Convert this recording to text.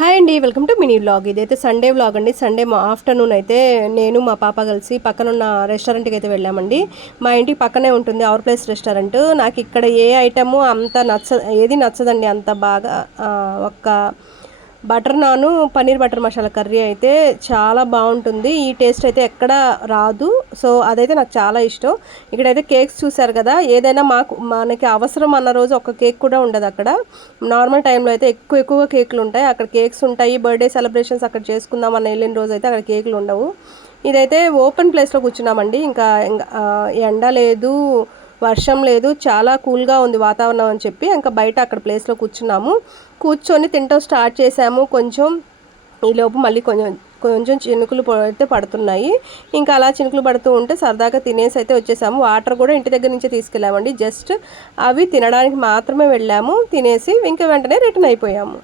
Hi అండి, welcome to mini vlog. ఇదైతే Sunday vlog అండి. సండే ఆఫ్టర్నూన్ అయితే నేను మా పాప కలిసి పక్కనున్న రెస్టారెంట్కి అయితే వెళ్ళామండి. మా ఇంటికి పక్కనే ఉంటుంది అవర్ ప్లేస్ రెస్టారెంట్. నాకు ఇక్కడ ఏ ఐటము అంత ఏది నచ్చదండి అంత బాగా. ఒక్క బటర్ నాను పన్నీర్ బటర్ మసాలా కర్రీ అయితే చాలా బాగుంటుంది. ఈ టేస్ట్ అయితే ఎక్కడ రాదు. సో అదైతే నాకు చాలా ఇష్టం. ఇక్కడైతే కేక్స్ చూసారు కదా, ఏదైనా మనకి అవసరం అన్న రోజు ఒక కేక్ కూడా ఉండదు అక్కడ. నార్మల్ టైంలో అయితే ఎక్కువగా కేకులు ఉంటాయి. అక్కడ కేక్స్ ఉంటాయి. బర్త్డే సెలబ్రేషన్స్ అక్కడ చేసుకుందాం అన్న వెళ్ళిన రోజు అయితే అక్కడ కేకులు ఉండవు. ఇదైతే ఓపెన్ ప్లేస్లో కూర్చున్నామండి. ఇంకా ఎండ లేదు, వర్షం లేదు, చాలా కూల్గా ఉంది వాతావరణం అని చెప్పి ఇంకా బయట అక్కడ ప్లేస్లో కూర్చొని తింటాం స్టార్ట్ చేసాము. కొంచెం ఈలోపు మళ్ళీ కొంచెం కొంచెం చినుకులు అయితే పడుతున్నాయి. ఇంకా అలా చినుకులు పడుతూ ఉంటే సరదాగా తినేసి అయితే వచ్చేసాము. వాటర్ కూడా ఇంటి దగ్గర నుంచే తీసుకెళ్ళామండి. జస్ట్ అవి తినడానికి మాత్రమే వెళ్ళాము. తినేసి ఇంకా వెంటనే రిటర్న్ అయిపోయాము.